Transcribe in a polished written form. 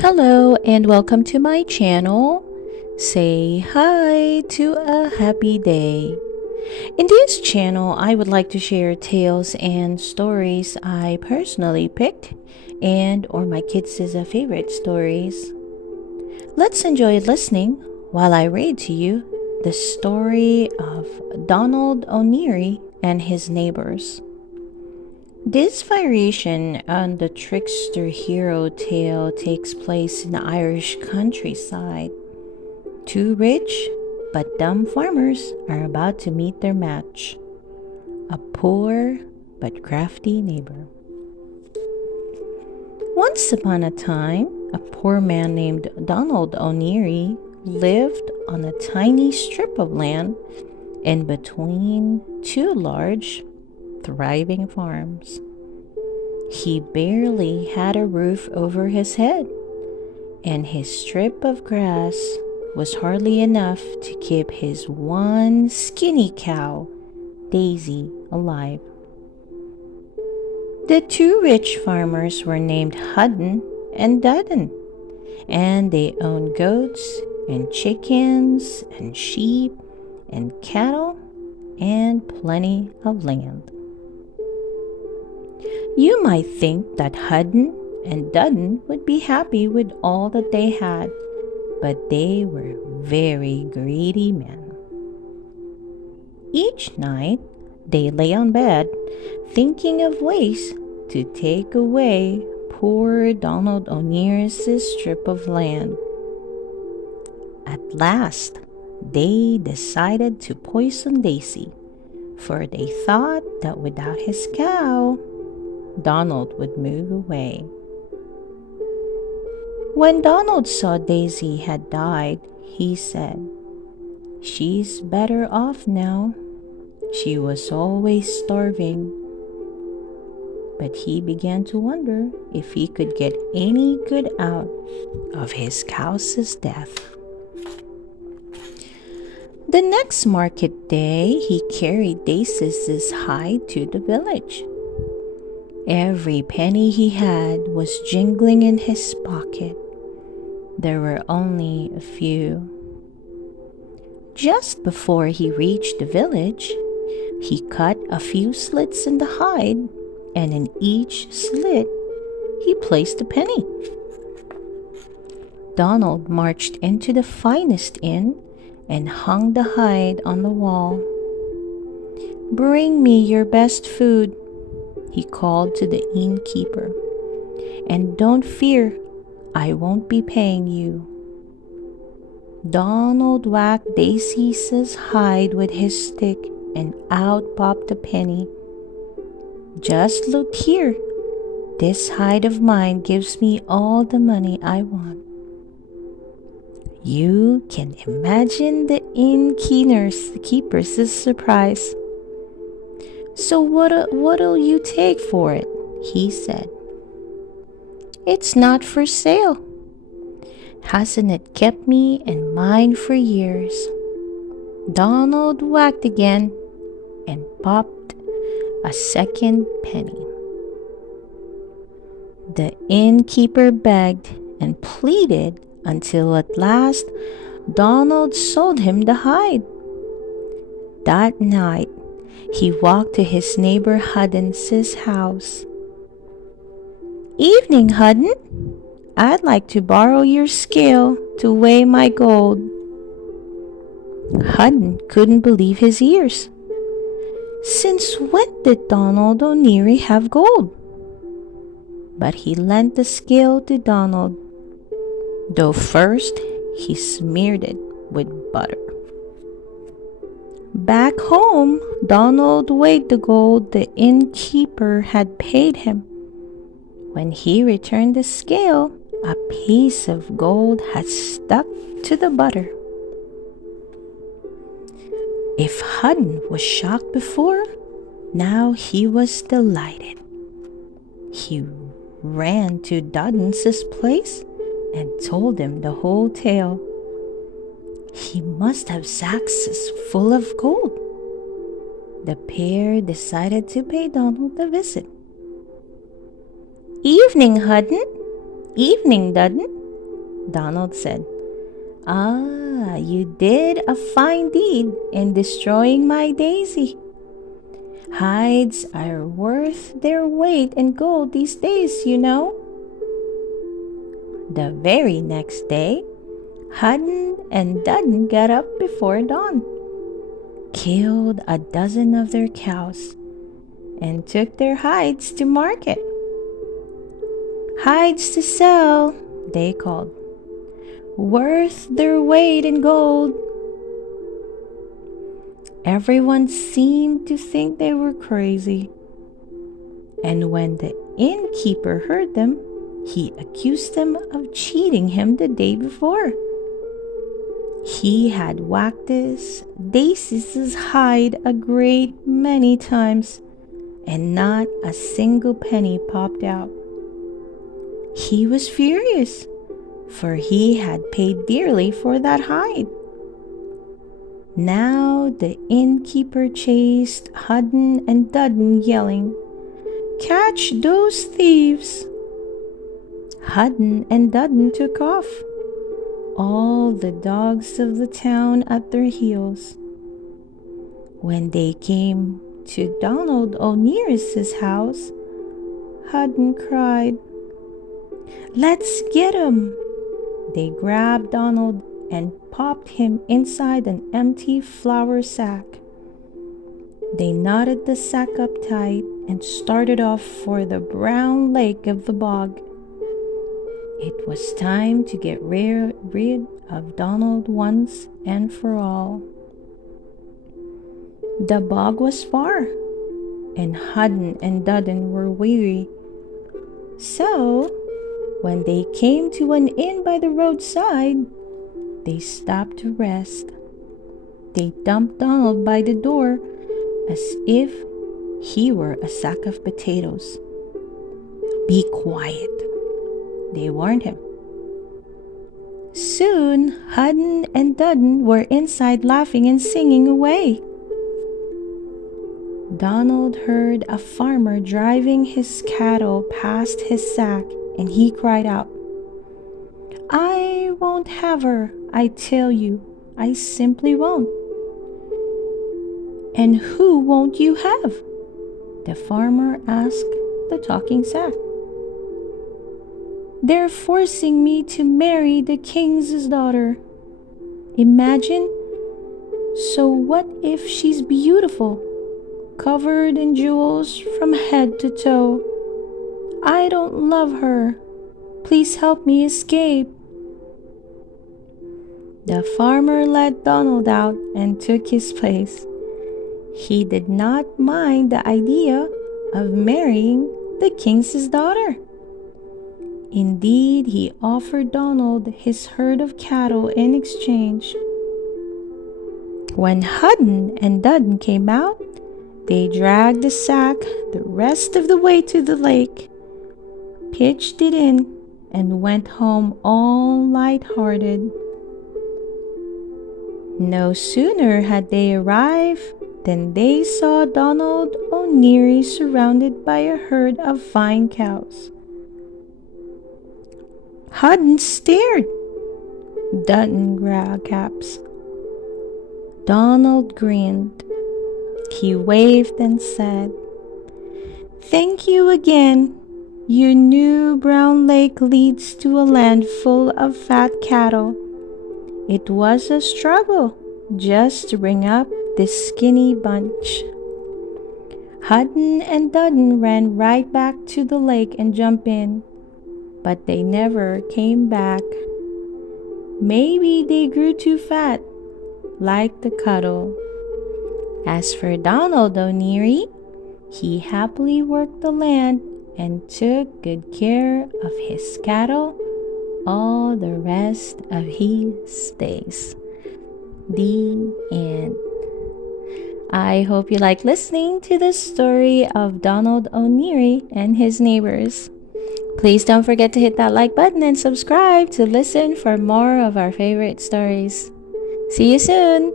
Hello and welcome to my channel. Say hi to a happy day. In this channel, I would like to share tales and stories I personally picked and or my kids' favorite stories. Let's enjoy listening while I read to you the story of Donald O'Neary and his neighbors. This variation on the trickster hero tale takes place in the Irish countryside. Two rich but dumb farmers are about to meet their match, a poor but crafty neighbor. Once upon a time, a poor man named Donald O'Neary lived on a tiny strip of land in between two large, thriving farms. He barely had a roof over his head, and his strip of grass was hardly enough to keep his one skinny cow, Daisy, alive. The two rich farmers were named Hudden and Dudden, and they owned goats and chickens and sheep and cattle and plenty of land. You might think that Hudden and Dudden would be happy with all that they had, but they were very greedy men. Each night, they lay on bed, thinking of ways to take away poor Donald O'Neary's strip of land. At last, they decided to poison Daisy, for they thought that without his cow, Donald would move away. When Donald saw Daisy had died, he said, "She's better off now. She was always starving." But he began to wonder if he could get any good out of his cow's death. The next market day, he carried Daisy's hide to the village. Every penny he had was jingling in his pocket. There were only a few. Just before he reached the village, he cut a few slits in the hide, and in each slit he placed a penny. Donald marched into the finest inn and hung the hide on the wall. "Bring me your best food," he called to the innkeeper, "and don't fear, I won't be paying you." Donald whacked Daisy's hide with his stick, and out popped a penny. "Just look here. This hide of mine gives me all the money I want." You can imagine the innkeeper's surprise. "So what'll you take for it?" he said. "It's not for sale. Hasn't it kept me and mine for years?" Donald whacked again and popped a second penny. The innkeeper begged and pleaded until at last Donald sold him the hide. That night, he walked to his neighbor Hudden's house. "Evening, Hudden. I'd like to borrow your scale to weigh my gold." Hudden couldn't believe his ears. Since when did Donald O'Neary have gold? But he lent the scale to Donald, though first he smeared it with butter. Back home, Donald weighed the gold the innkeeper had paid him. When he returned the scale, a piece of gold had stuck to the butter. If Hudden was shocked before, now he was delighted. He ran to Dudden's place and told him the whole tale. He must have sacks full of gold. The pair decided to pay Donald a visit. "Evening, Hudden. Evening, Dudden. Donald said. "Ah, you did a fine deed in destroying my daisy. Hides are worth their weight in gold these days, you know." The very next day, Hudden and Dudden got up before dawn, killed a dozen of their cows, and took their hides to market. "Hides to sell," they called, "worth their weight in gold." Everyone seemed to think they were crazy, and when the innkeeper heard them, he accused them of cheating him the day before. He had whacked his Daisy's hide a great many times, and not a single penny popped out. He was furious, for he had paid dearly for that hide. Now the innkeeper chased Hudden and Dudden, yelling, "Catch those thieves!" Hudden and Dudden took off, all the dogs of the town at their heels. When they came to Donald O'Near's house, Hudden cried, "Let's get him!" They grabbed Donald and popped him inside an empty flour sack. They knotted the sack up tight and started off for the brown lake of the bog. It was time to get rid of Donald once and for all. The bog was far, and Hudden and Dudden were weary. So, when they came to an inn by the roadside, they stopped to rest. They dumped Donald by the door as if he were a sack of potatoes. "Be quiet," they warned him. Soon, Hudden and Dudden were inside laughing and singing away. Donald heard a farmer driving his cattle past his sack, and he cried out, "I won't have her, I tell you, I simply won't." "And who won't you have?" the farmer asked the talking sack. "They're forcing me to marry the king's daughter. Imagine. So what if she's beautiful, covered in jewels from head to toe? I don't love her. Please help me escape." The farmer let Donald out and took his place. He did not mind the idea of marrying the king's daughter. Indeed, he offered Donald his herd of cattle in exchange. When Hudden and Dudden came out, they dragged the sack the rest of the way to the lake, pitched it in, and went home all light-hearted. No sooner had they arrived than they saw Donald O'Neary surrounded by a herd of fine cows. Hudden stared. Dudden grabbed caps. Donald grinned. He waved and said, "Thank you again. Your new brown lake leads to a land full of fat cattle. It was a struggle just to bring up this skinny bunch." Hudden and Dudden ran right back to the lake and jumped in, but they never came back. Maybe they grew too fat, like the cuddle. As for Donald O'Neary, he happily worked the land and took good care of his cattle all the rest of his days. The end. I hope you like listening to the story of Donald O'Neary and his neighbors. Please don't forget to hit that like button and subscribe to listen for more of our favorite stories. See you soon!